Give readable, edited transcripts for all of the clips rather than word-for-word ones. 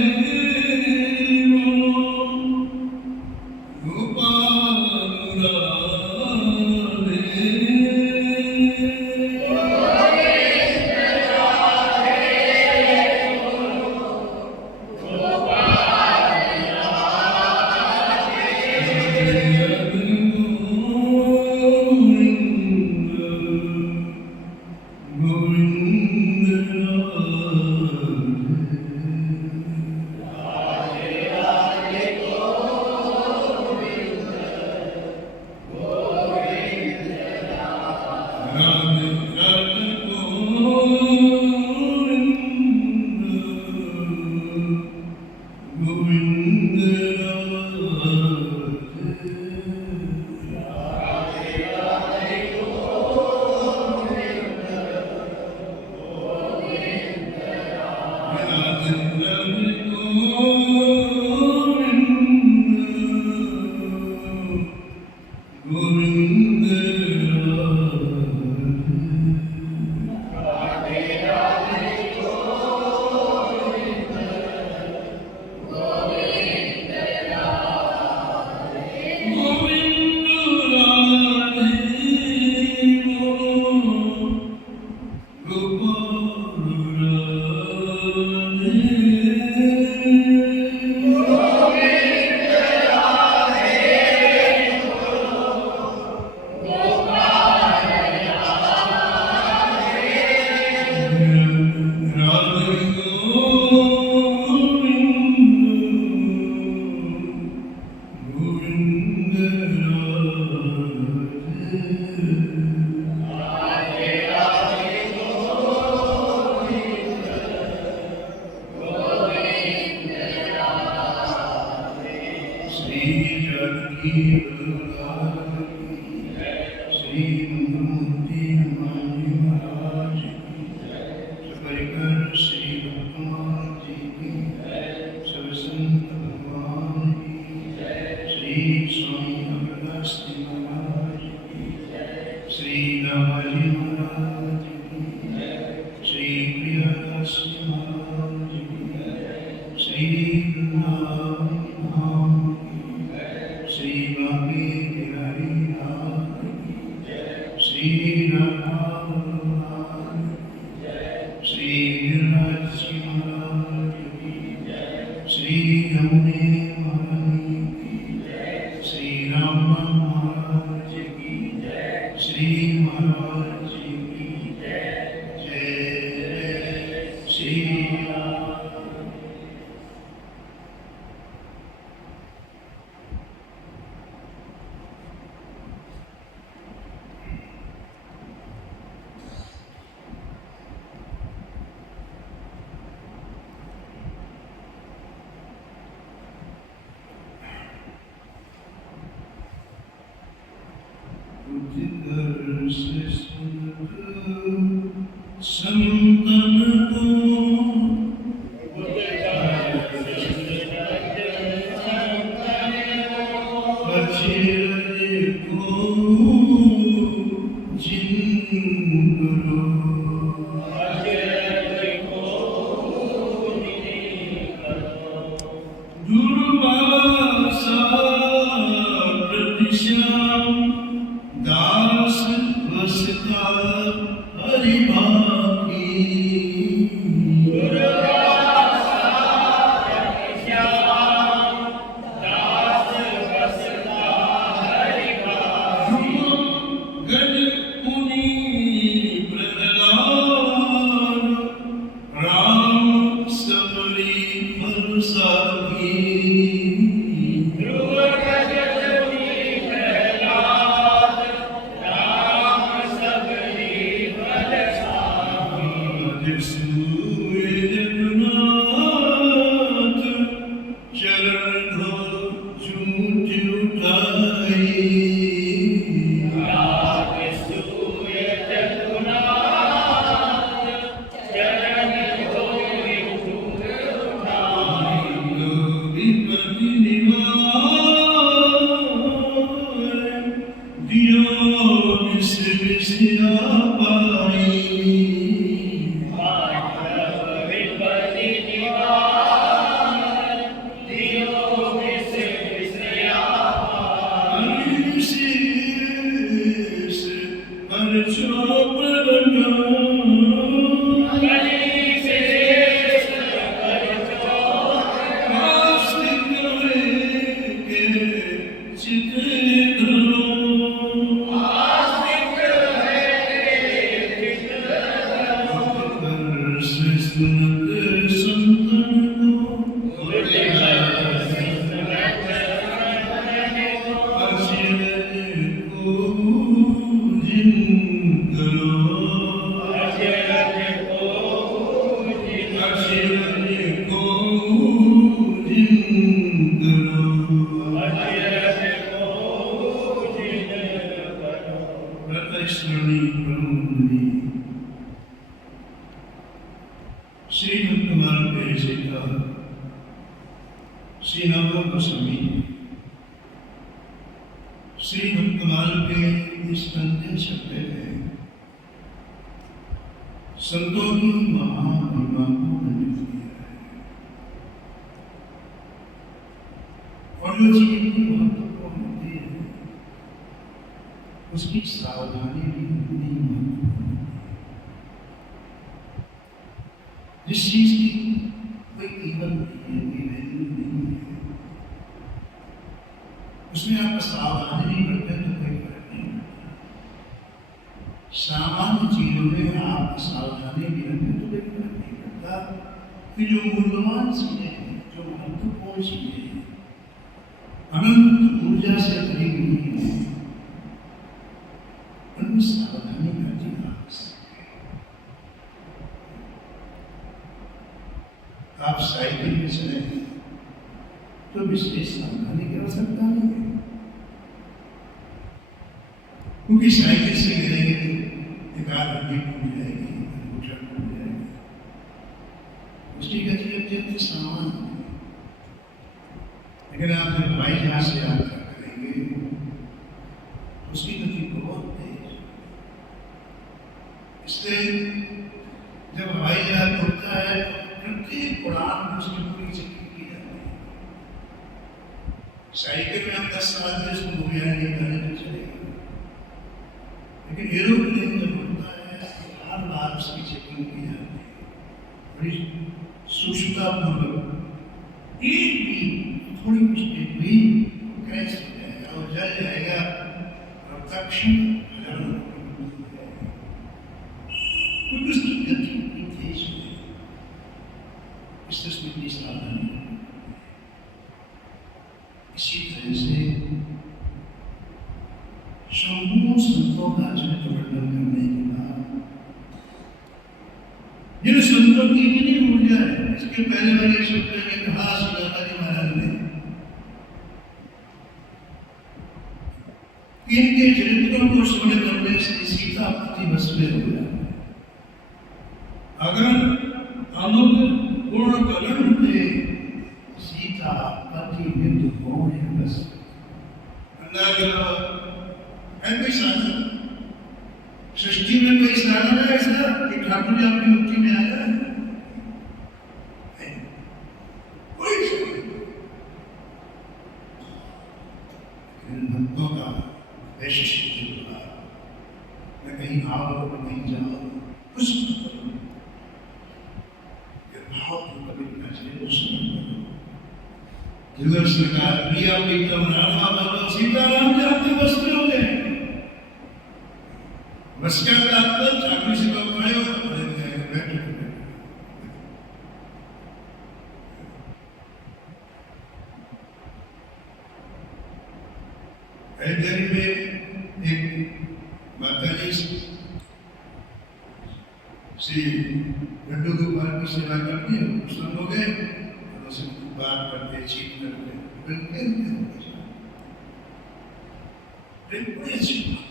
Amen. Shri नवग्रह गोस्वामी श्री भक्तमाल के इस अंतिम शब्द में संतों की महामहिमा को खंडित किया है और जो चीज इतनी महत्वपूर्ण होती है उसकी सावधानी भी इतनी महत्वपूर्ण होती है। जिस चीज की कोई कीमत नहीं है, कोई वैल्यू नहीं है, उसमें आप सावधानी नहीं करते तो कोई फर्क नहीं पड़ता। सामान्य चीजों में आप सावधानी नहीं रखें तो कोई फर्क नहीं पड़ता। कि जो मूल्यवान चीजें हैं, जो महत्वपूर्ण चीजें हैं, अनंत ऊर्जा से भरी हुई है, उनमें सावधानी करनी आवश्यक है। आप साइकिल में चले तो विशेष सावधानी की आवश्यकता नहीं है, क्योंकि साइकिल से गिरेंगे तो एक आध हड्डी टूट जाएगी, अंगूठा टूट जाएगा, उसकी गति अत्यंत सामान्य है। लेकिन आप जब हवाई जहाज से यात्रा करेंगे तो उसकी गति बहुत तेज है। इसलिए जब हवाई जहाज उड़ता है प्रत्येक उड़ान में उसकी पूरी चेकिंग की जाती है। साइकिल में हम 10 साल से इसको मुहैया नहीं करने तो चलेगा, लेकिन एरोप्लेन जब उड़ता है तो हर बार उसकी चेकिंग की जाती है बड़ी सूक्ष्मतापूर्वक। एक भी थोड़ी मिस्टेक हुई क्रैश हो जाएगा और जल जाएगा और तक्षण हजारों लोगों की मृत्यु हो जाएगा, क्योंकि उसकी गति इतनी तेज है। इससे उसमें इतनी सावधानी है। इसी तरह से संपूर्ण संतों का चरित्र वर्णन करने के बाद जिन संतों की इतनी ऊर्जा है, इसके पहले वाले शब्द में कहा श्री महाराज ने इनके चरित्रों को श्रवण करने से सीता पति बस में हो जाता है। अगर अनुग गुण कलन थे सीता पति विद हो बस। अंदाज है कोई साधन सृष्टि में, कोई साधन है ऐसा कि ठाकुर जी आपकी मुक्ति में आया है? कोई भक्तों का वैशिष्ट न कहीं आओ न कहीं जाओ, कुछ भाव कभी जुगर सरकार प्रिया प्रीतम राधा माधव सीताराम जी आपके बस में हो गए। बस का तात्पर्य ठाकुर जी को खड़े होकर बैठे हरिद्वार में एक माता जी श्री लड्डू गोपाल की सेवा करती है, प्रसन्न हो गए और उसे बात करते चीत करते बड़ी अच्छी बात।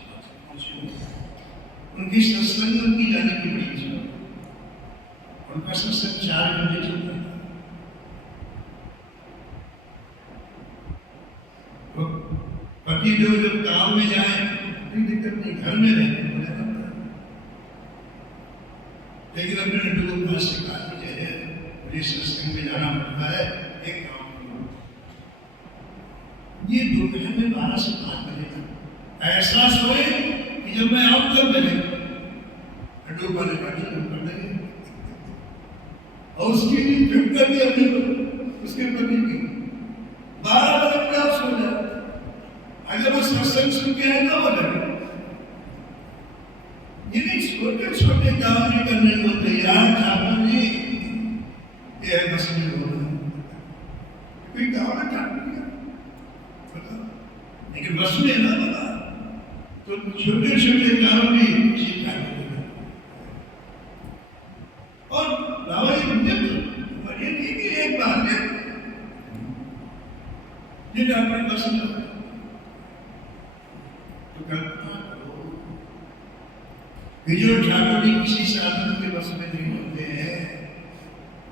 उनकी सत्संग की जाने की बड़ी इच्छा, उनका सत्संग 4 घंटे चलता था। तो पति जो जब काम में जाए कोई दिक्कत नहीं, घर में रहे लेकिन अपने लड्डू को पास से कहा मुझे सत्संग में जाना पड़ता है, एक काम करो, ये दोपहर में 12 से 5 बजे तक ऐसा सोए कि जब मैं आऊं तब लगे लड्डू वाले पार्टी कर देंगे। और उसकी भी फिक्र भी अपने उसके पति की 12 बजे तक आप सो जाए, अगर वो सत्संग सुन के आए तो वो लगे। ये छोटे छोटे काम भी करने को तैयार ठाकुर जी ये बस में हो रहा है। कोई काम है ठाकुर जी लेकिन बस में ना बना तो छोटे छोटे काम भी सीखा और एक बात है जिन अपने बस में तो कल्पना जो ठाकुर जी किसी साधन के बस में नहीं होते हैं,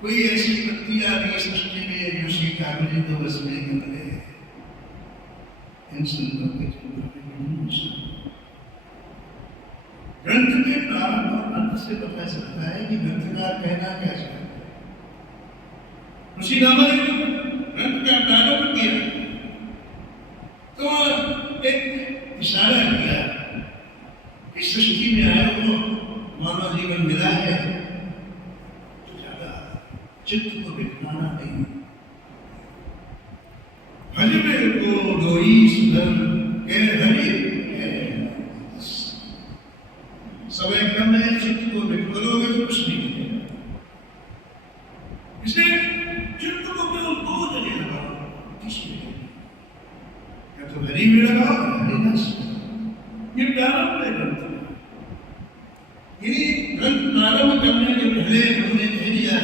कोई ऐसी पत्नी आ रही सृष्टि में जो ठाकुर जी तो बस नहीं कर रहे इन संतों के ग्रंथ के प्रारंभ और अंत से पता चलता है कि ग्रंथकार कहना क्या चाहते हैं। ऋषि नामा ने ग्रंथ का प्रारंभ किया तो एक इशारा किया कि सृष्टि में आए हो मानव जीवन मिला है तो ज्यादा चित्त को बिखराना नहीं। हरि में को डोरी सुधर के हरि समय कम है, चित्त को बिखरोगे तो कुछ नहीं मिलेगा। इसलिए चित्त को केवल दो जगह लगाओ, किसी या तो हरि में लगाओ हरिदास। ये प्रारंभ है ग्रंथ। यदि ग्रंथ प्रारंभ करने के पहले उन्होंने कह दिया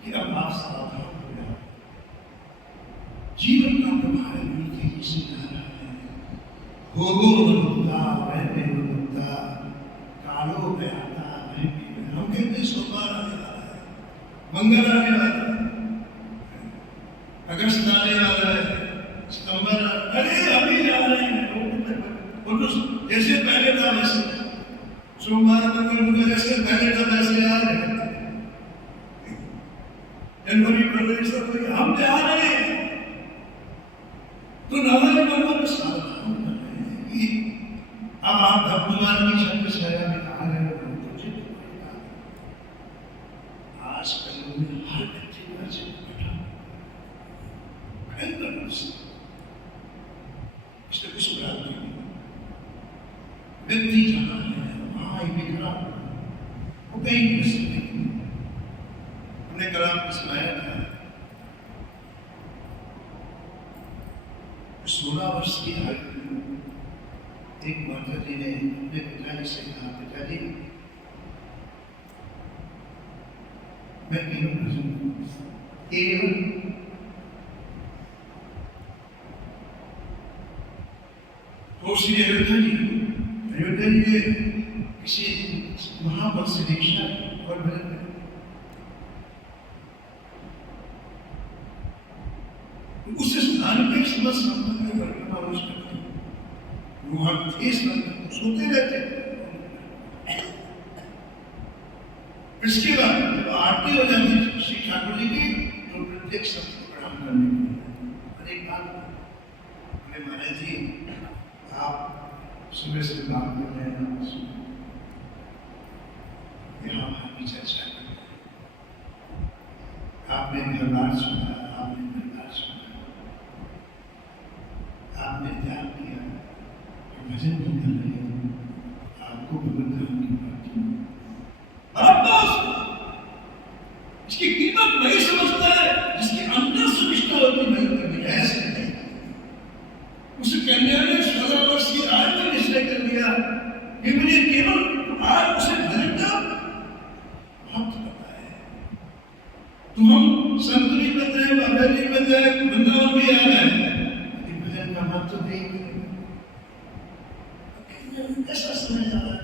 कि अब आप सावधान हो जाओ, जीवन का प्रभाव बड़ी तेजी से जा रहा है। भोगो बदलता वह बदलता कालो में आता वह हम कहते हैं सोमवार आने वाला है, मंगल आने वाला है, अगस्त आने वाला है, सितंबर, अरे अभी जा रहे हैं। वो तो जैसे पहले था वैसे सोमवार मंगल जैसे पहले था वैसे आ रहे हैं। जनवरी फरवरी सब हम जा रहे हैं तो नवंबर में सावधान कर रहे हैं कि अब आप भगवान की छत्र छाया में आ रहे हो तो चित्त आज कल में हर व्यक्ति का चित्त बैठा भयंकर रूप से इसलिए कुछ बात नहीं। व्यक्ति जाना है वहां बिखरा वो कहीं नहीं बस नहीं। हमने कल आपको सुनाया था 16 वर्ष की आयु में एक माता जी ने अपने पिताजी से कहा, पिताजी मैं केवल तो श्री अयोध्या जी ने किसी महापद से दीक्षा और भजन उससे सुधारने के समझ संपन्न करना आवश्यक है। वहां ठेस सोते रहते। इसके बाद जब आरती हो जाती श्री ठाकुर जी की तो प्रत्येक शब्द को प्रणाम करने के लिए एक बात हमें माने थी, आप सुबह से बात कर रहे हैं, यहाँ हमारी चर्चा कर रहे हैं, आपने घर बार सुना, आपने घर बार सुना, आपने ध्यान किया, भजन भी कर रहे हैं, आपको भगवत धाम की प्राप्ति। इसकी कीमत नहीं समझता है, जिसके अंदर से निष्ठा होती नहीं करनी ऐसे नहीं। उस कन्या ने 16 वर्ष की आयु में निश्चय कर लिया कि मुझे केवल आज उसे भजन का महत्व पता है। तो हम संत भी बन जाए, बाबा जी बन जाए, वृंदावन भी आ जाए, भजन का महत्व नहीं ऐसा समय जा रहा है।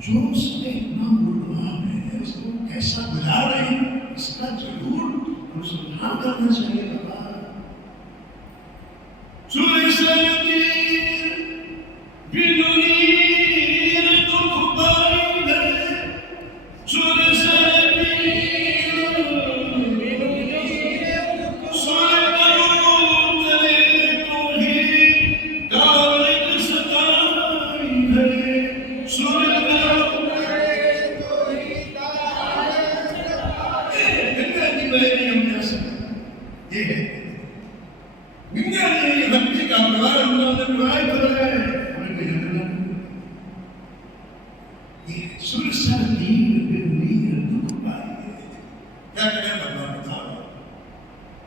जो उसमें इतना मूल्यवान है उसको कैसा बुला रहे हैं, इसका जरूर अनुसंधान करना चाहिए। बाबा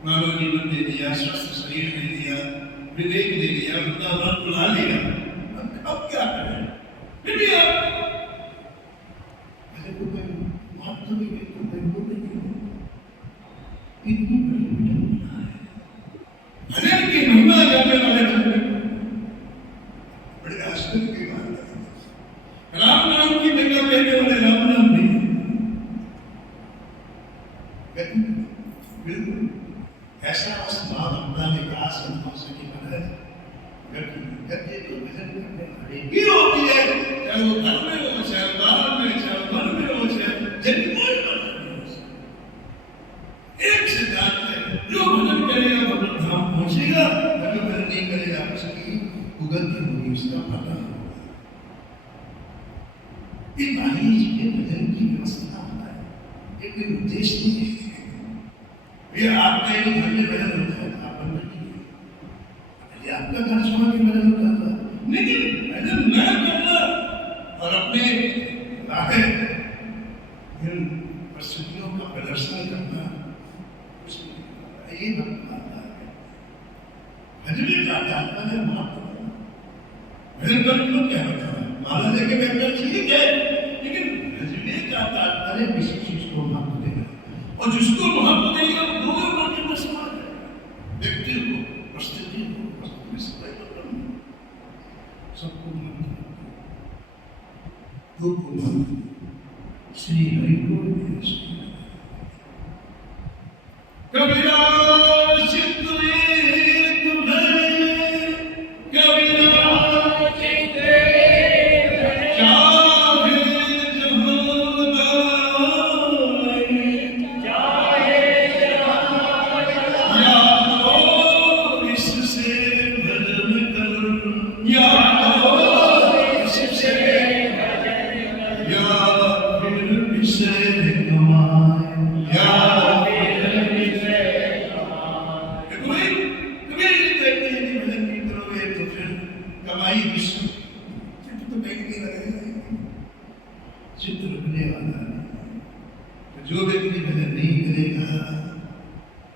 मानव जीवन दे दिया, स्वस्थ शरीर दे दिया, विवेक दे दिया, वृंदावन बुला लिया, अब क्या करें? फिर भी आप महत्व भी इतनी बड़ी विडंबना है। भजन की महिमा जाने वाले बड़े आश्चर्य की बात है। राम नाम की महिमा कहने वाले राम नाम नहीं, बिल्कुल ऐसा स्थान अपना निकाह संतों से की मदद गति तो भजन करने वाली भी होती है, चाहे वो घर में हो, चाहे बाहर में, चाहे मन में हो, चाहे जब कोई एक सिद्धांत है, जो भजन करेगा वो भजन धाम पहुंचेगा, जो भजन नहीं करेगा उसकी उगति होगी, उसका फला होगा। ये बाहरी चीजें भजन की व्यवस्था होता है, ये कोई उद्देश्य नहीं है। ये आपका एक घर में भजन होता है, आप बंद कीजिए, आपका घर छोड़ के भजन होता था, लेकिन भजन न करना और अपने बाहर इन परिस्थितियों का प्रदर्शन करना, ये भक्ति है। भजन का तात्पर्य मात्र भजन करने को क्या होता है, माला लेके बैठना ठीक है, लेकिन भजने का तात्पर्य किसी चीज को महत्व देना, और जिसको महत्व देगा वो दोनों बातें में समान है, व्यक्ति को, परिस्थिति को, सबको महत्व श्री हरि को कबीरा चित्त एक भय, कबीरा चित्त एक भय, चाहे जहां गाए, चाहे जहां गाए, या तो इससे भजन कर, या तो इससे भजन कर, या फिर इसे कमाए, या चित्त रुकने वाला है। जो व्यक्ति भजन नहीं करेगा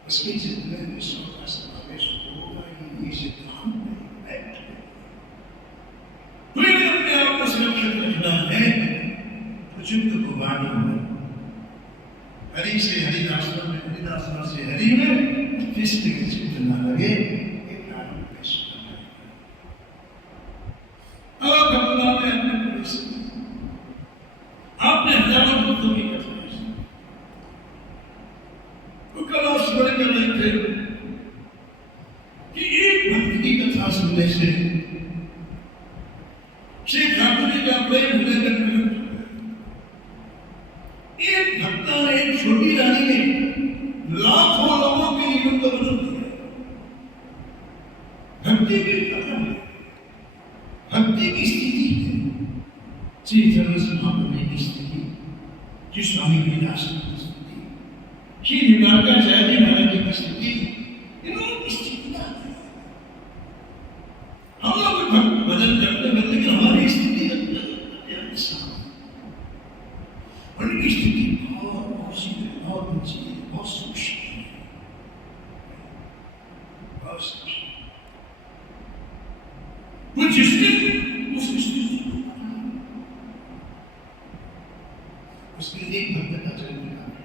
उसके चित्त में विश्व का समावेश होगा, ये सिद्धांत है। तुम्हें अपने आप को सुरक्षित रखना है तो चित्त को बांटना है, हरि से हरिदास में, हरिदास से हरि में, किसी के चित्त न लगे, ये प्रारंभ पेश करना है। अब भगवान ने अपने प्रवेश आपने हजारों भक्तों की कथा तो कल आप स्मरण कर रहे थे कि एक भक्त की कथा सुनने से श्री ठाकुर जी का प्रेम हृदय में प्रकट होता है। एक भक्ता ने, एक छोटी रानी ने लाखों लोगों के जीवन को बदल दिया। भक्ति की कथा है, भक्ति की स्थिति है। श्री चरण महाप्रभु की स्थिति, श्री स्वामी विलास की स्थिति, श्री निवारकाचार्य महाराज जी की स्थिति, इन्होंने स्थिति है। हम लोग भजन करते हैं, लेकिन हमारी स्थिति अत्यंत सामान्य, उनकी स्थिति बहुत सीधी, बहुत ऊंची, बहुत सूक्ष्म है, बहुत सूक्ष्म। वो जिसने उस स्थिति उसके लिए एक भक्त का चरित्र निकाले,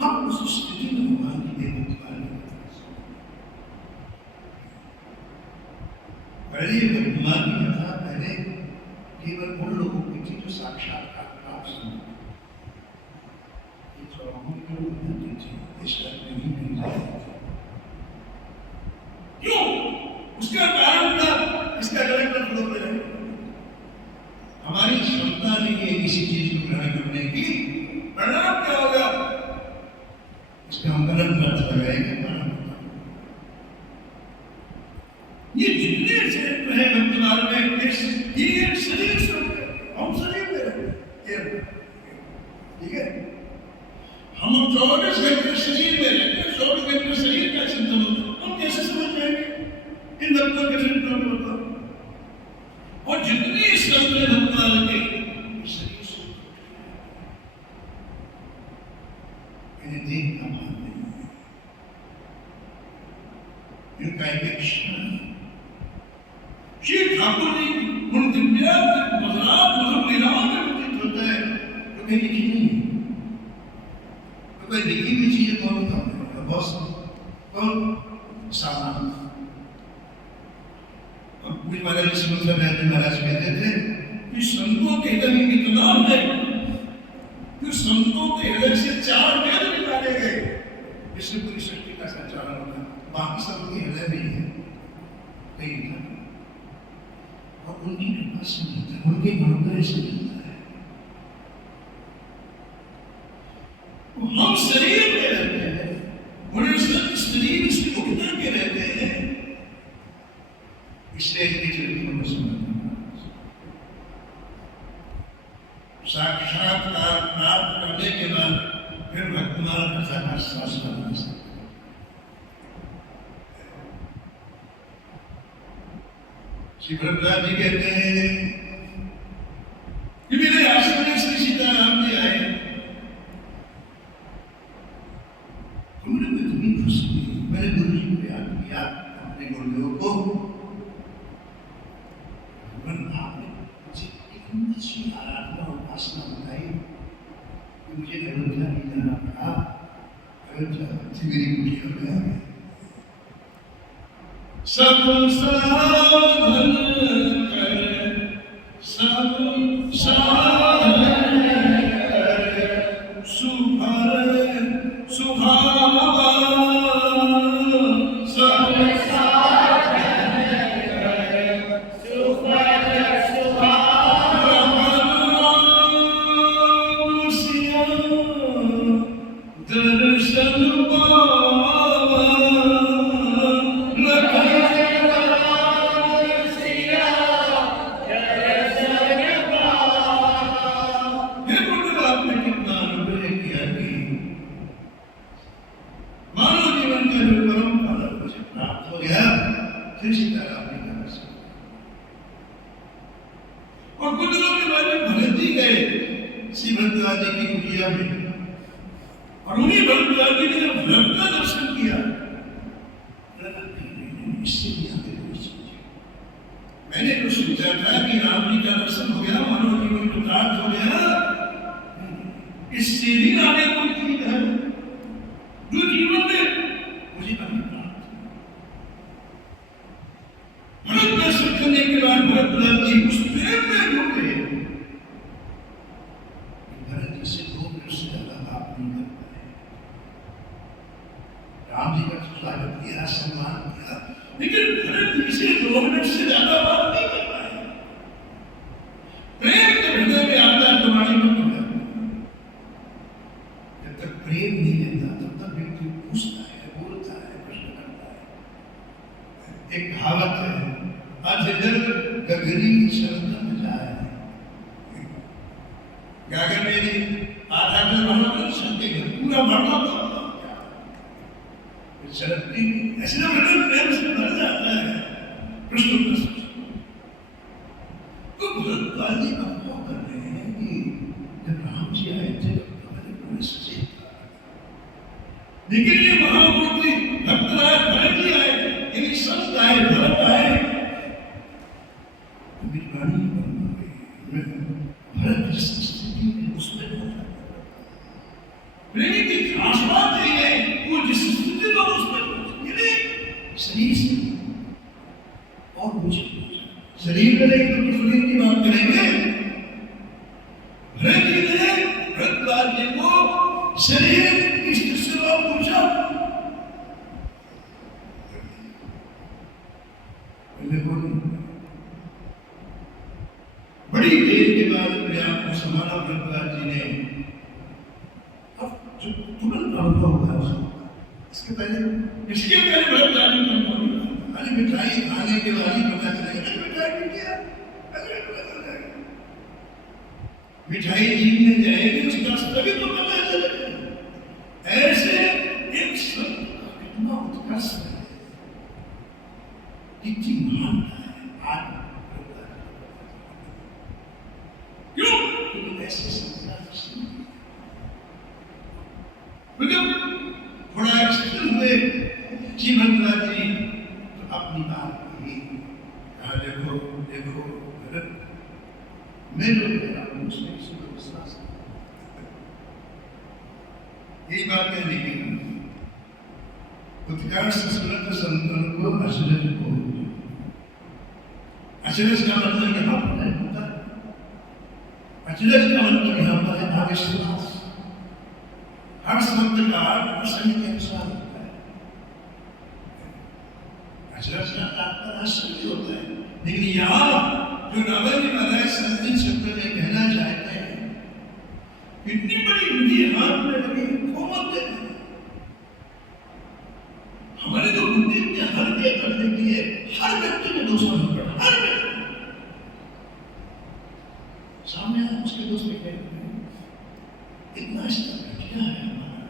हम उस स्थिति में भगवान की देवत्व पहले भगवान की कथा पहले केवल उन लोगों की थी जो साक्षात्कार प्राप्त थी, क्यों? उसका कारण था, इसका डायरेक्टर फ्लो में रहे। हमारी क्षमता नहीं है किसी चीज को ग्रहण करने की, परिणाम क्या होगा? इसका हम गलत अर्थ लगाएंगे। ये जितने क्षेत्र है वर्तमान में, ये शरीर हम शरीर में रहते हैं, ठीक है? हम 24 घंटे शरीर में रहते हैं, 24 घंटे शरीर का चिंतन होता है। हम कैसे समझ पाएंगे इन भक्तों के चिंतन में होता? और जितनी शब्द भक्ता लगे शरीर से इन्हें देखना भाग नहीं है, इनका एक क्षण श्री ठाकुर जी उन दिव्या मधुरात मधुर लीलाओं में प्रतीत होता है, तो कहीं लिखी नहीं है, तो कोई लिखी हुई चीज कौन बताता है? बस कौन सामान पूरी महाराज सुमंत्र महाराज कहते थे कि संतों के हृदय में इतना है बाकी सब के हृदय में है कहीं ना, और उनकी कृपा से मिलता है, उनके अनुग्रह से मिलता है। हम शरीर में रहते हैं, उन्हें शरीर से उठकर के रहते हैं, इसलिए चरित्रों को समझना साक्षात्कार प्राप्त करने के बाद फिर वर्तमान कथा का शासन बना सकते। श्री भरद्वाज जी कहते हैं कि मेरे आश्रम में श्री सीताराम जी आए, उन्होंने इतनी खुशी की, मैंने गुरु जी को याद किया, अपने गुरुदेव को, आपने मुझे इतनी अच्छी आराधना और उपासना बताई कि मुझे अयोध्या नहीं जाना पड़ा, अयोध्या से मेरी कुटिया में आ गई। सब साधन कर, सब साधन कर, सुभर सुभावा, सब साधन कर, सुभर सुभावा, सिया दर्शन पावा, और कुछ लोग के बाद में भरत जी गए श्री भरद्वाज जी की कुटिया में, और उन्हीं भरद्वाज जी ने जब भरत का दर्शन किया, इससे भी आगे कोई चीज, मैंने तो सोचा था कि राम जी का दर्शन हो गया, मानव जीवन को प्राप्त हो गया, इससे भी आगे कोई चीज है जो जीवन में मुझे अभी प्राप्त। भरत दर्शन करने के बाद भरद्वाज जी उस प्रेम में डूब गए, भरत जी से 2 मिनट से ज्यादा बात नहीं कर पाए। राम जी का स्वागत किया, सम्मान किया, लेकिन भरत जी से 2 मिनट से ज्यादा बात नहीं कर पाए। प्रेम के हृदय में आता है तुम्हारी मन में, जब तक प्रेम नहीं रहता तब तक व्यक्ति पूछता है, बोलता है, प्रश्न करता है। एक कहावत है, अजगर गगरी शरदम जाए, गागर मेरी आधा घर भरना तो सबके घर पूरा भरना तो शरद की ऐसे ना मतलब प्रेम से भर जाता है। प्रश्न तो भरद्वाज जी अनुभव कर रहे हैं कि जब राम जी आए थे तो हमारे पूरे सचेत था, लेकिन ये महामूर्ति भक्तराज भरत जी आए, यानी संत आए, भरत आए, मेरी वाणी बंद हो गई। भरत जिस स्थिति में उसमें प्रेमी की खास बात यही है, वो जिस स्थिति में उसमें शरीर से और मुझे शरीर में नहीं तो शरीर की बात करेंगे। भरत जी ने भरद्वाज जी को शरीर की स्थिति से पूछा, बड़ी देर के बाद अपने आप को संभाला भरद्वाज जी ने। अब जो तुरंत अनुभव हुआ इसके पहले भरद्वाज जी को खाली मिठाई खाने के बाद ही पता चलेगा मिठाई क्या, मिठाई जीभ में जाएगी उसका तभी तो पता चलेगा। ऐसे एक शब्द कितना उत्कृष्ट है, कितनी महानता है आज क्यों, क्योंकि ऐसे संस्कार थोड़ा एक्सप्लेन हुए श्री भरद्वाज जी तो अपनी बात कही, कहा देखो देखो भरत, मैं जो कह रहा हूँ उसमें किसी को विश्वास नहीं। यही बात कहने की उत्कर्ष सुनत संतन को अचरज को, अचरज का मतलब यहाँ पर है, अचरज का मतलब यहाँ पर है अविश्वास। हर शब्द का प्रसंग के अनुसार होता है। अचरज का तात्पर्य आश्चर्य होता है, लेकिन यहाँ जो नावली महाराज संदिग्ध शब्द में कहना चाहते हैं, इतनी बड़ी उंगली हाथ में लगी कोमत है, हमारे जो बुद्धि में हल्के करने की है, हर व्यक्ति में दोष नहीं पड़ा, हर व्यक्ति सामने आप उसके दोष लिखे इतना स्तर घटिया है हमारा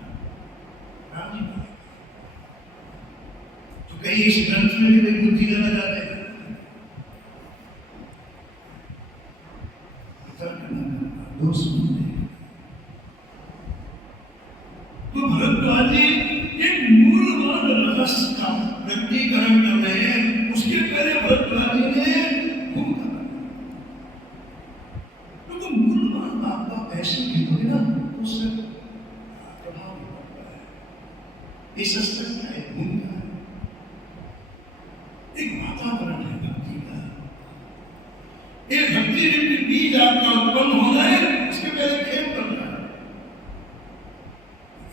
राम जी का। तो कहीं इस ग्रंथ में भी बुद्धि करना चाहते हैं, दोष तो भरद्वाज जी एक मूलवान रहस्य का व्यक्तिकरण कर रहे हैं। उसके पहले भरद्वाज जी ने भूमिका तो मूलवान बात ऐसे लिखोगे ना उससे प्रभाव पड़ता है। इस स्तर का एक भूमिका है, एक वातावरण है भक्ति का, एक भक्ति रूपी बीज आपका उत्पन्न होना है, उसके पहले खेत करना है।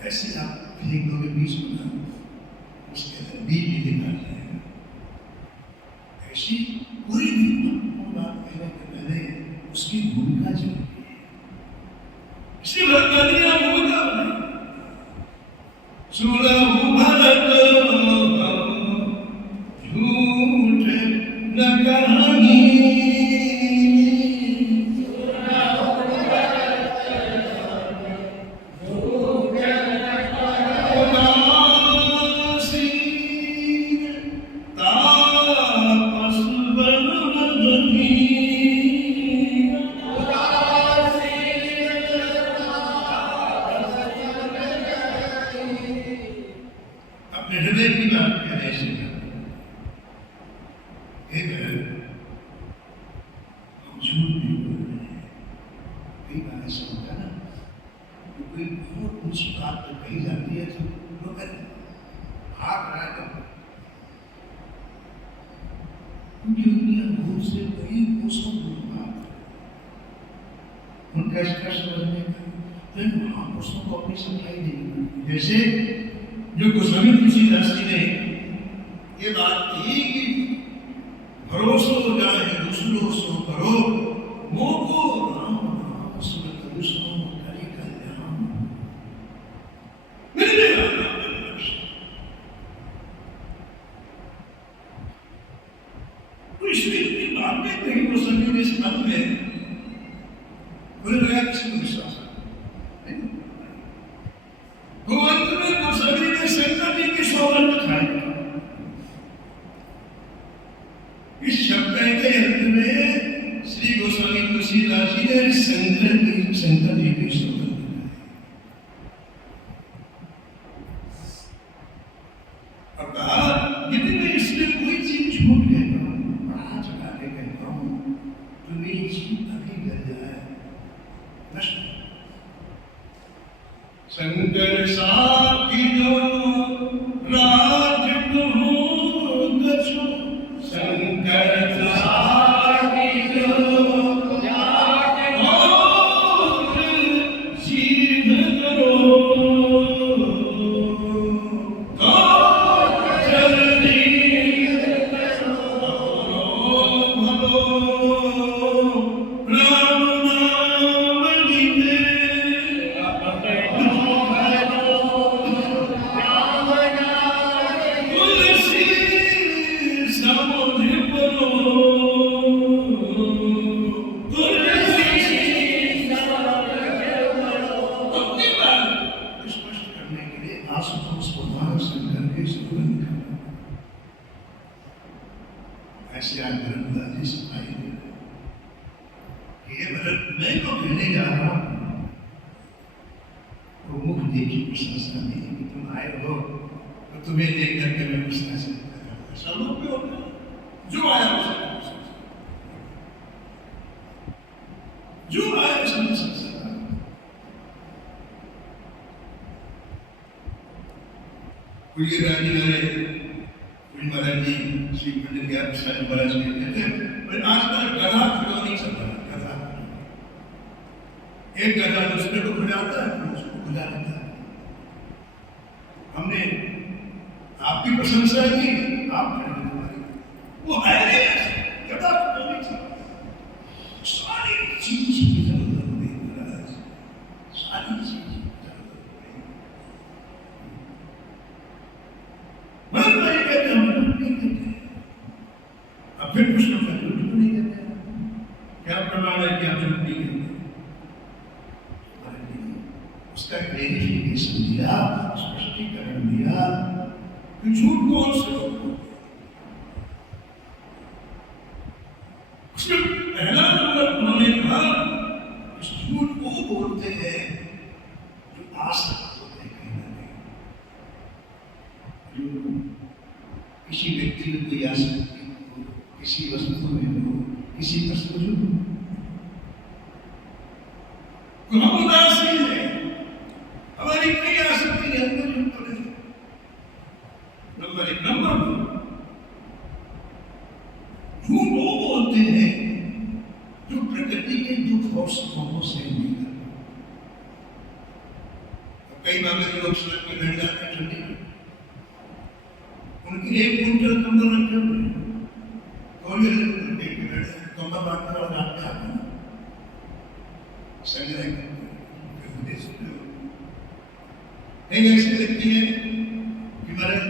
ऐसे आप फेंक दोगे बीज को ना, उसके अंदर बीज भी निकाल जाएगा। ऐसी पूरी भी बात कहने के पहले उसकी भूमिका जरूरी है। इसलिए भरद्वाज जी आप भूमिका बनाए, सुलभ भरत झूठ न कहानी, हृदय की बात कहने से हम झूठ नहीं बोल रहे हैं। कई बार ऐसा होता है ना, तो कोई बहुत ऊंची बात तो कही जाती है तो लोग भाग रहा है, क्योंकि उनकी अनुभव से कई कोसों दूर बात उनका स्पर्श समझने का तो महापुरुषों को अपनी समझाई नहीं। जैसे जो गोस्वामी तुलसीदास जी ने ये बात कही कि भरोसो जाए दूसरों सो करो, मोको राम नाम सुन करुषो करी कल्याण। तो इसलिए बात में कहीं गोस्वामी ने इस बात में बोले लगा किसी को विश्वास गोवंत में गोस्वामी ने शंकर जी के सौगंध खाए। इस शब्द के अंत में श्री गोस्वामी तुलसीदास जी ने शंकर जी के सौगंध खाए। और कहा यदि मैं इसमें कोई चीज झूठ कहता हूँ, बढ़ा चढ़ा के कहता हूँ, तो मेरी जीत अभी गिर जाए नष्ट। शंकर साखी जो राज हो गच्छो, शंकर साखी जो राज हो सीध करो, तो जल्दी करो भलो राम नाम लीजिए। मैं तो कहने जा रहा हूँ, वो मुख देखी प्रशंसा नहीं कि तुम आए हो तो तुम्हें देख करके मैं प्रशंसा करता। सब लोग भी होते हैं, जो आया उसकी प्रशंसा, जो आया उसकी प्रशंसा। कुछ राजी वाले कुछ महाराज जी श्री पंडित ज्ञान प्रसाद महाराज कहते थे, पर आज तक गधा खुदा नहीं चल रहा। एक गधा दूसरे को खुजाता है, उसको खुजा लेता है। हमने आपकी प्रशंसा की, आप वो है नहीं, गदा को नहीं था। सारी चीज की जरूरत नहीं महाराज, सारी चीज की जरूरत नहीं। मन में ये कहते हैं, मन नहीं कहते। अब फिर प्रश्न का झूठ क्यों नहीं कहते? क्या प्रमाण है कि आप झूठ नहीं कहते? उसका क्लैरिफिकेशन दिया, स्पष्टीकरण दिया कि झूठ कौन से लोग। उसमें पहला नंबर उन्होंने कहा, झूठ वो बोलते हैं जो आसक्त होते हैं कहीं ना कहीं, जो किसी व्यक्ति में कोई आसक्ति हो, किसी वस्तु में हो, किसी वस्तु में हम उदासीन है, हमारी कई आसक्ति है, नंबर एक। नंबर झूठ वो बोलते हैं जो प्रकृति के दुख और सुखों को सहन नहीं करते। कई बार लोग सड़क पे बैठ जाते हैं ठंडी में, उनकी एक कुंटल कंबल रखे हुए, कंबल बांटने वाला रात में आता है संग्रह नहीं ऐसी लगती है कि महाराज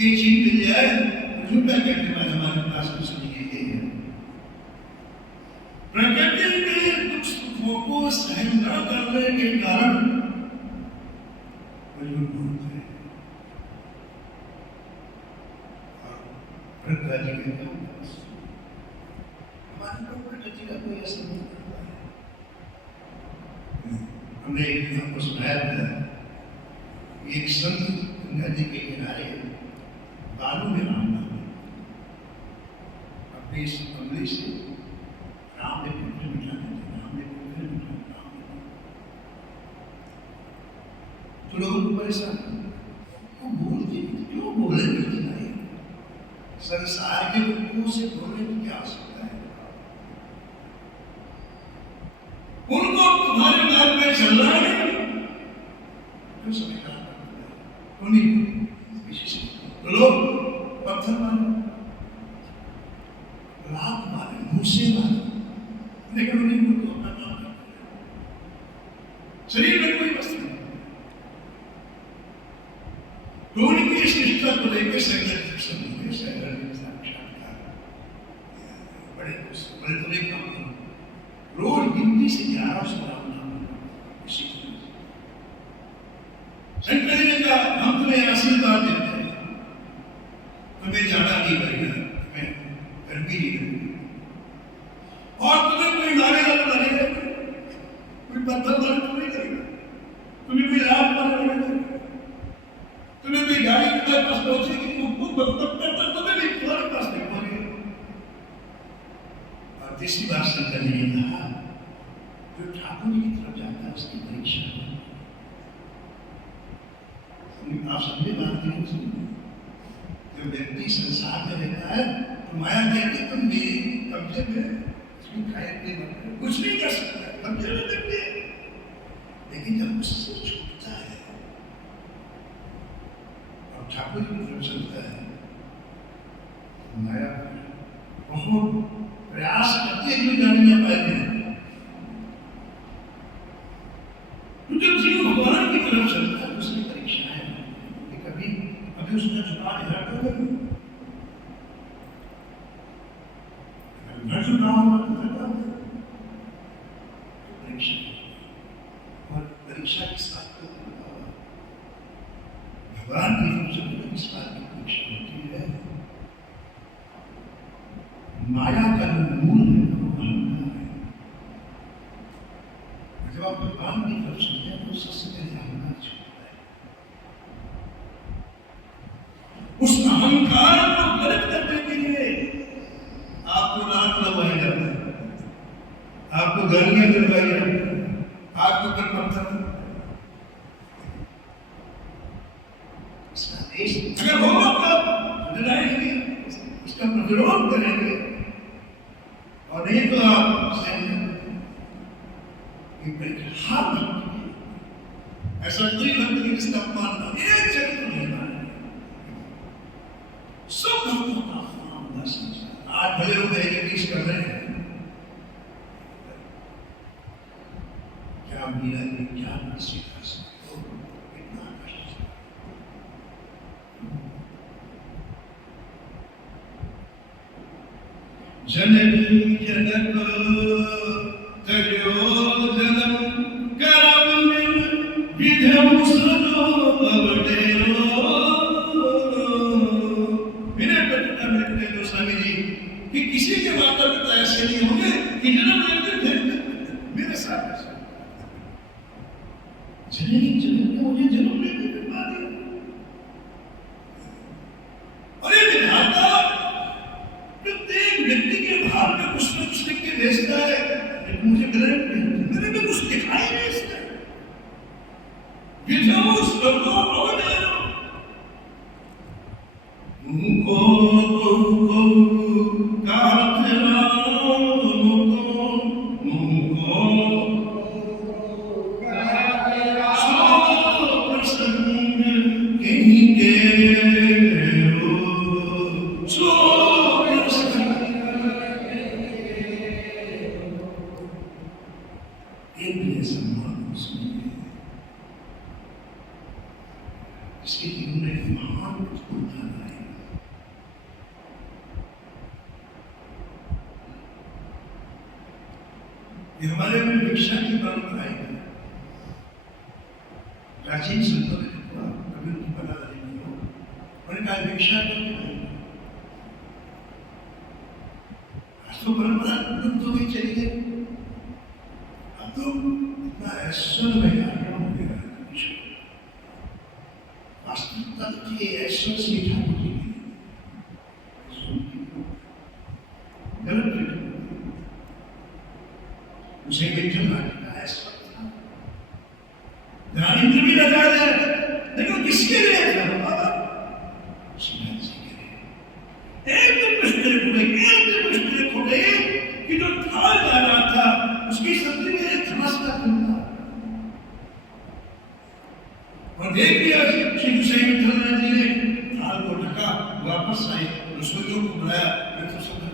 ये चीज मिल जाए तो झूठा कहते हैं हमारे पास कुछ नहीं है। प्रकृति के दुख सुखों को सहन न करने के कारण झूठ बोलते हैं। प्रकृति के हमारे को प्रकृति का कोई असर नहीं करता है। हमने आपको सुनाया था, एक संत नदी के किनारे बालू में राम अपनी इस अमली से राम ने पुत्र मिटाने थे, राम ने पुत्र मिटाने, तो लोगों को परेशान वो बोलते क्यों बोले नहीं, संसार के लोगों से बोलने की क्या आवश्यकता है? उनको तुम्हारे मार्ग में चलना है क्यों समझना? तो लोग पत्थर मारे, लात मारे, मुझसे मारे, लेकिन उन्हें को अपना काम करते हैं। शरीर में कोई वस्तु नहीं। तो उनकी इस निष्ठा को लेकर साक्षात्कार बड़े बड़े काम करो, रोज हिंदी से 1100 नाम शंकर जी ने कहा हम तुम्हें आशीर्वाद देते हैं, तुम्हें जाना नहीं पड़ेगा, तुम्हें गर्मी नहीं लगेगी, और तुम्हें कोई मारेगा तो मारेगा, कोई पत्थर मारे तो नहीं करेगा, तुम्हें कोई लाभ मारे तो नहीं करेगा, तुम्हें कोई गाड़ी तुम्हारे पास पहुंचेगी तुम्हें भी तुम्हारे पास नहीं पहुंचेगा। और तीसरी बात शंकर जी ने कहा, जो ठाकुर जी की तरफ जाता है उसकी परीक्षा आप समझे बात नहीं सुनिए। जो व्यक्ति संसार में रहता है तो माया कहती तुम मेरे कब्जे में कुछ नहीं कर सकता, कब्जे में देखते हैं, लेकिन जब उससे छूटता है और ठाकुर की तरफ चलता है, माया बहुत प्रयास करते हुए जाने ना पाएंगे। जब जीव भगवान की तरफ चलता है उसकी परीक्षाएं कभी उसका झुकाव इधर कर दो, न झुकाव होगा परीक्षा, और परीक्षा किस बात को भगवान की तरफ से किस बात की परीक्षा होती है? माया का मूल है, जब आप भगवान की तरफ चलते हैं तो सबसे पहले अहंकार छूटता है। उस अहंकार को गलत करने के लिए आपको नाक लगवाई जाती है, आपको गर्मियां दिलवाई जाती है, आपको कर पत्थर अगर होगा तो लड़ाएंगे, उसका प्रतिरोध करेंगे, और नहीं तो आप ऐसा कोई भक्त नहीं जिसका अपमान एक चरित्र नहीं, सब भक्तों का अपमान लगी क्या सीधा से कितना कष्ट। जननी जनक तजो जलम करम विधम सनो अवडेरो। मेरे पिता मेरे गोस्वामी जी कि किसी के माता पिता ऐसे नहीं होंगे कि जन्म लेते थे मेरे साथ। जननी जनक ने मुझे जन्म लेने के बाद अरे विधाता प्रत्येक व्यक्ति के भाव में कुछ न कुछ लिख के भेजता है, लेकिन मुझे ग्रहण नहीं, मेरे में कुछ दिखाई नहीं इसका। विधम सनो अवडेरो इसके जीवन में महान उत्थान आए। हमारे में भिक्षा की परंपरा है। प्राचीन संतों ने कभी उनकी पता नहीं हो, उन्होंने कहा भिक्षा आज तो परंपरा लुप्त हो गई, चली गई। अब तो इतना ऐश्वर्य में आगे हो गया। वास्तविकता तो ये ऐश्वर्य से ठाकुर जी गलत उसे विक्रम का ऐश्वर्य था। रानी भी नजर है, लेकिन किसके लिए था बाबा? शिवाजी जी के लिए। एक दिन मुश्किल हो गई कि जो थाल जा रहा था उसकी सब्जी में एक थमसता था और देख लिया श्री हुसैन जी ने थाल को ढका, वापस आए, रसोइयों को बुलाया। मैं तो समझ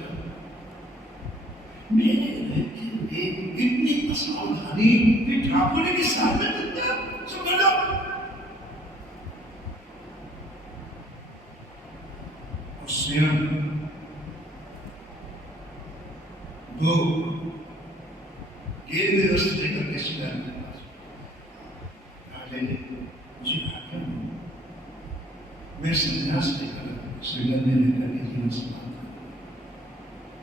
मेरे रहते हुए इतनी असावधानी कि ठाकुर के सामने बनता समझो। और स्वयं दो गेंद में रस्त लेकर के सीधा मेरे पास राजा ने मुझे आज्ञा दी, मैं संन्यास लेकर श्रीनगर में लेकर के जीवन समाप्त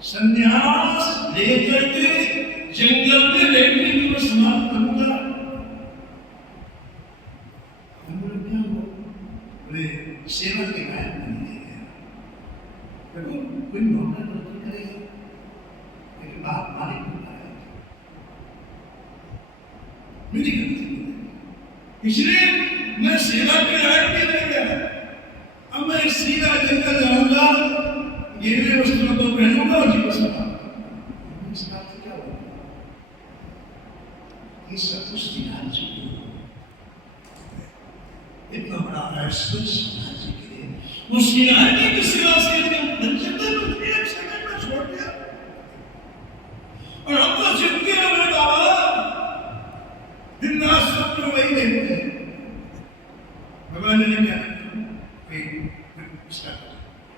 संन्यास लेकर के जंगल में रहने की मैं समाप्त करूंगा। क्या हो बोले सेवा के गायब नहीं है, देखो कोई नौकर नौकरी करेगा लेकिन बात मालिक होता है, मेरी गलती नहीं, इसलिए मैं सेवा के लायक नहीं रह गया। अब मैं सीधा जंगल जाऊंगा, गिरने वस्त्रों को पहनूंगा और जीवन समाप्त। इसका अर्थ क्या होगा? ये सब कुछ श्रीनाथ जी इतना बड़ा ऐश्वर्य श्रीनाथ जी के लिए, वो श्रीनाथ जी की सेवा से एक सेकंड में छोड़ दिया और हम तो चिपके हुए बाबा दिन रात स्वप्न वही देखते हैं। भगवान ने क्या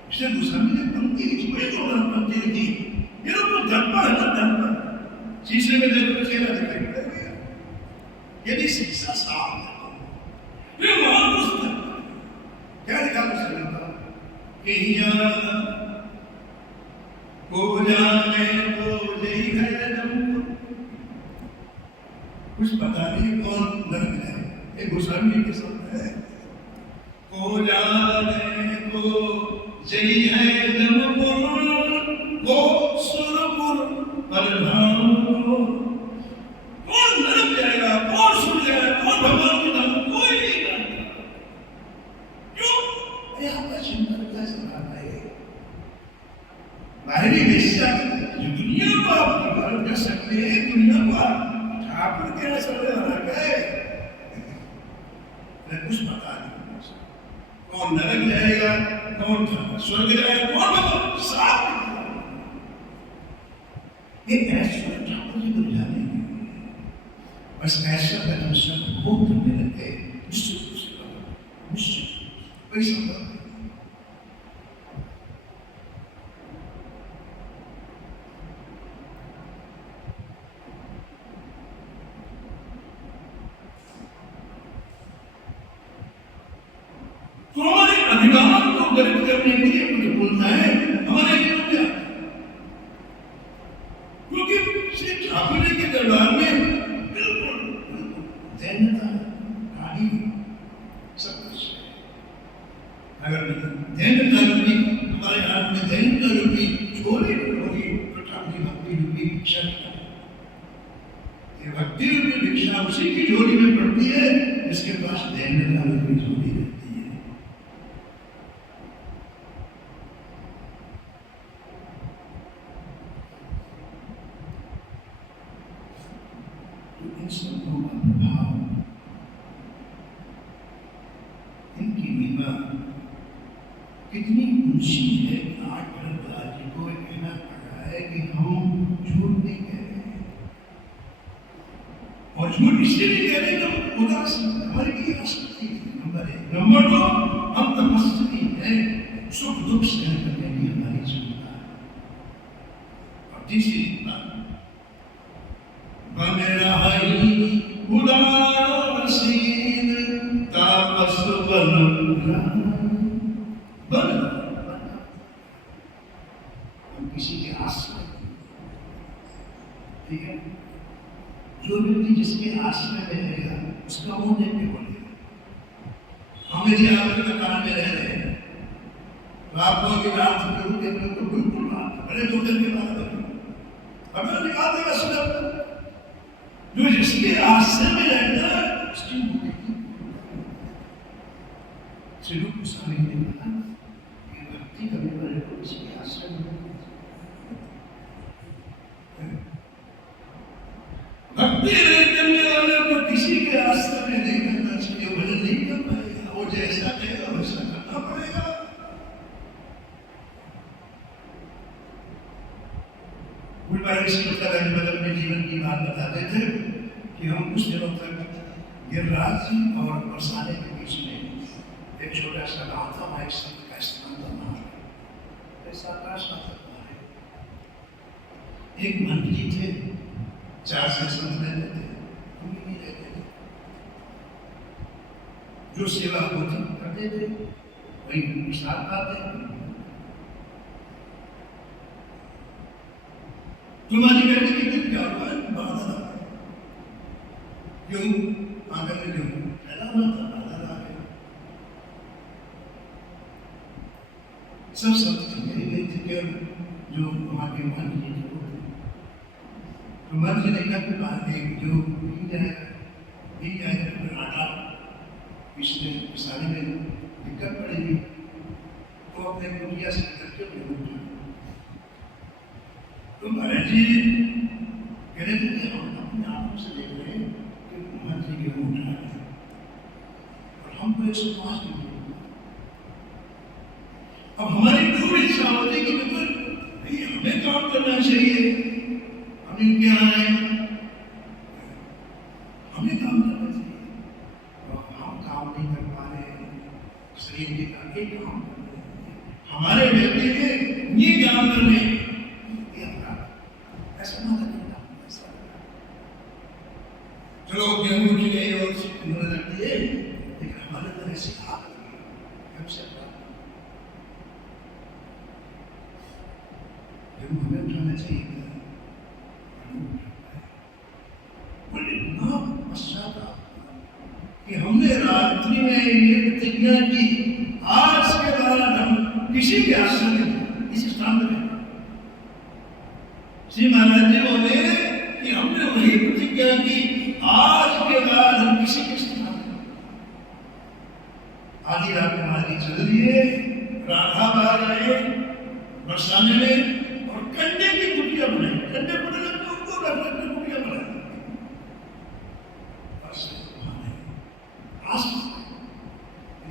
इससे दूसरा मैंने पंक्ति लिखी, बड़ी जोरदार पंक्ति लिखी। ये लोग तो दर्पण है ना, दर्पण शीशे में देखो चेहरा दिखाई पड़ेगा। यदि शीशा साफ है ये महापुरुष क्या लिखा उसने कि को जाने को जई है कुछ पता नहीं कौन नरक है, ये गोस्वामी के शब्द है। को जाने को जई है जमपुर वो सुरपुर परधाम को, कौन नरक जाएगा, कौन सुन जाएगा, कौन भगवान की धाम, कोई नहीं जानता। क्यों? अरे आपका चिंतन कैसे करना है? बाहरी वेश्या जो दुनिया को आप प्रभावित कर सकते हैं, दुनिया को आप ठाकुर के समझ रख गए, कुछ पता नहीं कौन नरक जाएगा, कौन स्वर्ग जाएगा, कौन भगवान साफ। ये ऐश्वर्य ठाकुर जी को जाने बस ऐसा कदम सब हो करने लगे, निश्चित रूप से करो, निश्चित कोई संभव नहीं। तो हमारे अधिकार को गलत करने के लिए कुछ बोलना है, हमारे जीवन में आता है। क्योंकि श्री ठाकुर जी के दरबार में बिल्कुल दैन्यता, गाड़ी, सब कुछ है। अगर दैन्यता रूपी हमारे हाथ में दैन्यता रूपी झोली होगी तो ठाकुर भक्ति रूपी भिक्षा, ये भक्ति रूपी भिक्षा उसी की झोली में पड़ती है जिसके पास दैन्यता रूपी झोली रहती है। इन शब्दों का प्रभाव, इनकी महिमा कितनी ऊंची है कि आज भरद्वाज जी को कहना पड़ रहा है कि हम झूठ नहीं कह रहे हैं, और झूठ इसलिए नहीं कह रहे कि उदास हमारे लिए आसक्ति नंबर एक, नंबर दो हम तपस्वी है, सुख दुख सहन करने की हमारी क्षमता है, और तीसरी बात उदासीन तापस बल बल, हम किसी के आश्रय, ठीक है, जो व्यक्ति जिसके आश्रय में रहेगा उसका मुंह देख के बोलेगा। हम यदि आपके मकान में रह रहे हैं तो आप लोग की रात प्रभु के प्रभु को बिल्कुल बात बड़े दो दिन के बाद हमें निकाल देगा सुनब, जो जिसके आश्रय में रहता है उसकी श्री रूप गोस्वामी ने कहा कि भक्ति करने वाले को किसी के आश्रय में भक्ति करने वाले को किसी के आश्रय में नहीं करना चाहिए, भजन नहीं कर पाएगा, वो जैसा कहेगा वैसा करना पड़ेगा। अपने जीवन की बात बताते थे कि हम कुछ दिनों तक गिरिराज जी और बरसाने के बीच में एक छोटा सा गाँव था, वहाँ एक संत का स्थान था, एक मंत्री थे, 4 से संत रहते थे, हम भी नहीं रहते थे, जो सेवा होती करते थे वही प्रसाद पाते। तुम्हारी कहने के लिए क्या हुआ है, बादल आ गया, क्यों आंगन में क्यों फैला हुआ था, बादल आ गया, सब सब मेरी गई थी केवल जो वहाँ के मंत्री थे, तो मंत्री ने कहा कि बात एक जो पी जाएगा तो आटा पिसने पिसाने में दिक्कत पड़ेगी, तो अपने कुटिया से करके उठा। तो महाराज जी कह रहे थे कि हम अपने आंखों से देख रहे हैं कि मंत्री के मुंह उठा है और हमको 105 की अब हमारी पूरी इच्छा होती कि भाई हमें काम करना चाहिए, हम इनके यहाँ आए, हमें काम करना चाहिए, और हम काम नहीं कर पा रहे, शरीर के करके काम कर रहे हैं, हमारे व्यक्ति के ये काम करने ऐसा ना लगेगा, ऐसा चलो गेहूं की गई और उन्होंने रख दिए, लेकिन हमारे अंदर ऐसी आग लगी, हमसे हमें उठाना चाहिए, इतना पश्चाताप कि हमने रात्रि में ये प्रतिज्ञा की आज के बाद हम किसी के आश्रय में इस स्थान में श्री महाराज जी बोले कि हमने वही प्रतिज्ञा की आज के बाद हम किसी के स्थान में। आधी रात में महाराज चल दिए, राधा बाहर आए बरसाने में और कंडे की कुटिया बनाई, कंडे पड़े तो उनको रखने की कुटिया बनाई,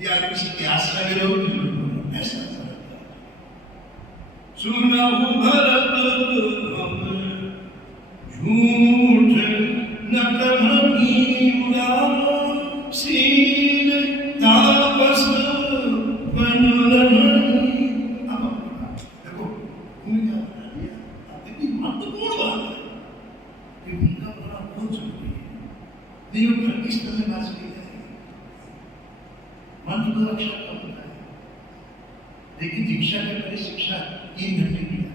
या किसी के आश्रय में रहो ऐसा सुना भरत हम झूठ न कभी पास भी है, मंत्र तो अक्षर का होता है, लेकिन दीक्षा के पहले शिक्षा 3 घंटे की है,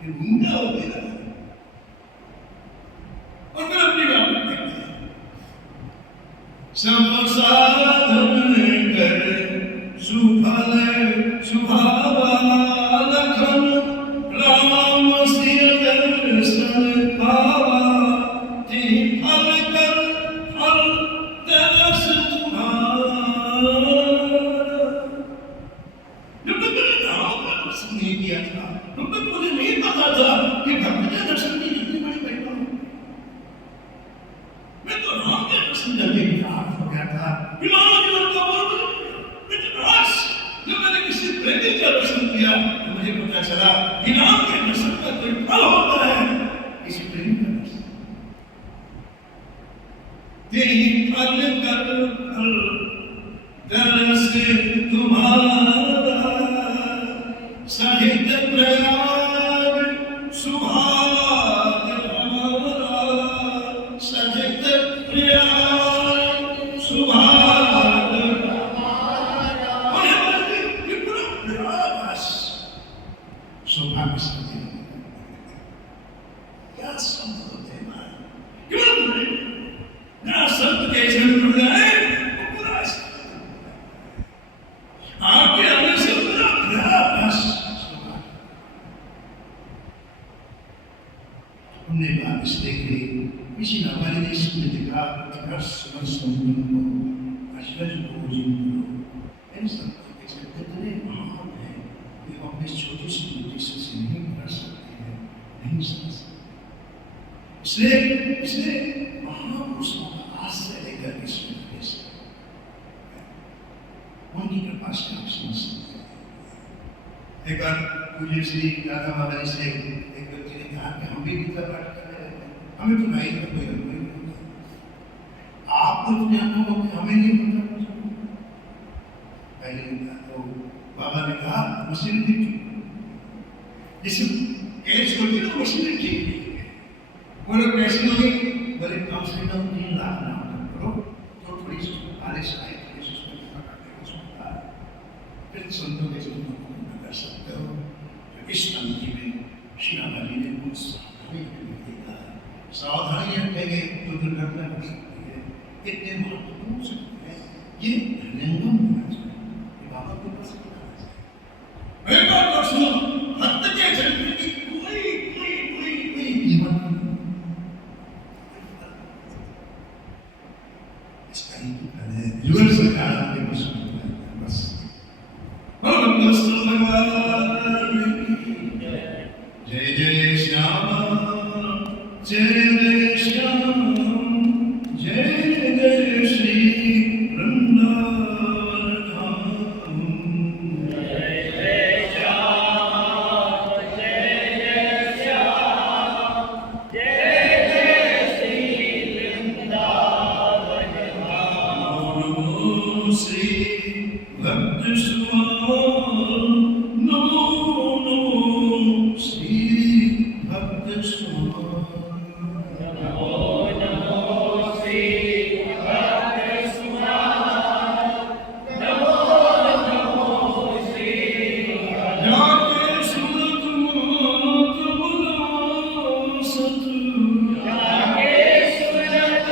ये गूंगा हो गया। और फिर अपनी बात कहते हैं, सब साधन कर सुफल सुभावा लखन राम सिय दर्शन पावा, ते फल कर फल दरस तुम्हारा। जब तक मैंने राम का दर्शन नहीं किया था, तब तक मुझे नहीं पता था कि भक्त के दर्शन की कितनी बड़ी महिमा है। मैं तो राम के दर्शन करके विराट हो गया था, विराट का बोल इतिहास। जब मैंने किसी प्रेमी का दर्शन किया तो मुझे पता चला कि राम के दर्शन का कोई फल होता है, किसी प्रेमी का दर्शन। तेरी फल कर फल दरस तुम्हारा, सहित प्रयाग सुभाग हमारा, सहित प्रयाग सुभाग हमारा। और ये पूरा प्रयास सौभाग्य से क्या संत होते हैं, क्यों नहीं ना संत के जन्म प्रदाय पूरा आपके अंदर से पूरा प्रयास। हमने बात इसलिए की, किसी हमारे देश में देखा समुद्र को अश्वज भोजन करो, इन संतों के चलते इतने महान है कि हम अपने छोटी सी बुद्धि से नहीं कर सकते हैं, नहीं समझ सकते। इसलिए महापुरुषों का आश्रय लेकर इसमें प्रवेश करें, उनकी कृपा से आप समझ सकते हैं। एक बार पूज्य श्री राधा बाबा जी से एक व्यक्ति ने कहा कि हम भी गीता पाठ कर रहे हैं, हमें तो नहीं था, कोई अनुभव नहीं होता, आपको इतने अनुभव होते हमें नहीं होता। पहले तो बाबा ने कहा मशीन ठीक, जैसे कैच होती है ना मशीन ठीक, बोले कैसे होगी, बोले कम से कम 3 लाख ना करो तो थोड़ी सी बारिश आए, थोड़ी सी उसमें फिर संतों के जीवन कर सकते हो। तो इस पंक्ति में श्री राधा जी ने कुछ सावधानी रखेंगे तो दुर्घटना हो सकती है, इतने महत्वपूर्ण सकते हैं, ये हृदयंगम होना चाहिए, ये बाबा को बस होना चाहिए। मैं बात कर सुनो, भक्त के जन्म की कोई कीमत नहीं, इसका ही पहले युगल सरकार आपके बस में बस जय जय श्याम, जय जय श्याम, जय जय श्री वृंदावन धाम। जय जय श्याम, जय जय श्याम, जय जय श्री वृंदावन धाम। नमो श्री भक्त सुमान, नमो नमो श्री भक्त सुमान, नमो नमो श्री भक्त सुमान, नमो नमो श्री जाके सुरत मात विलासत, जाके सुरत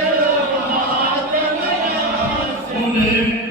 मात विलासत,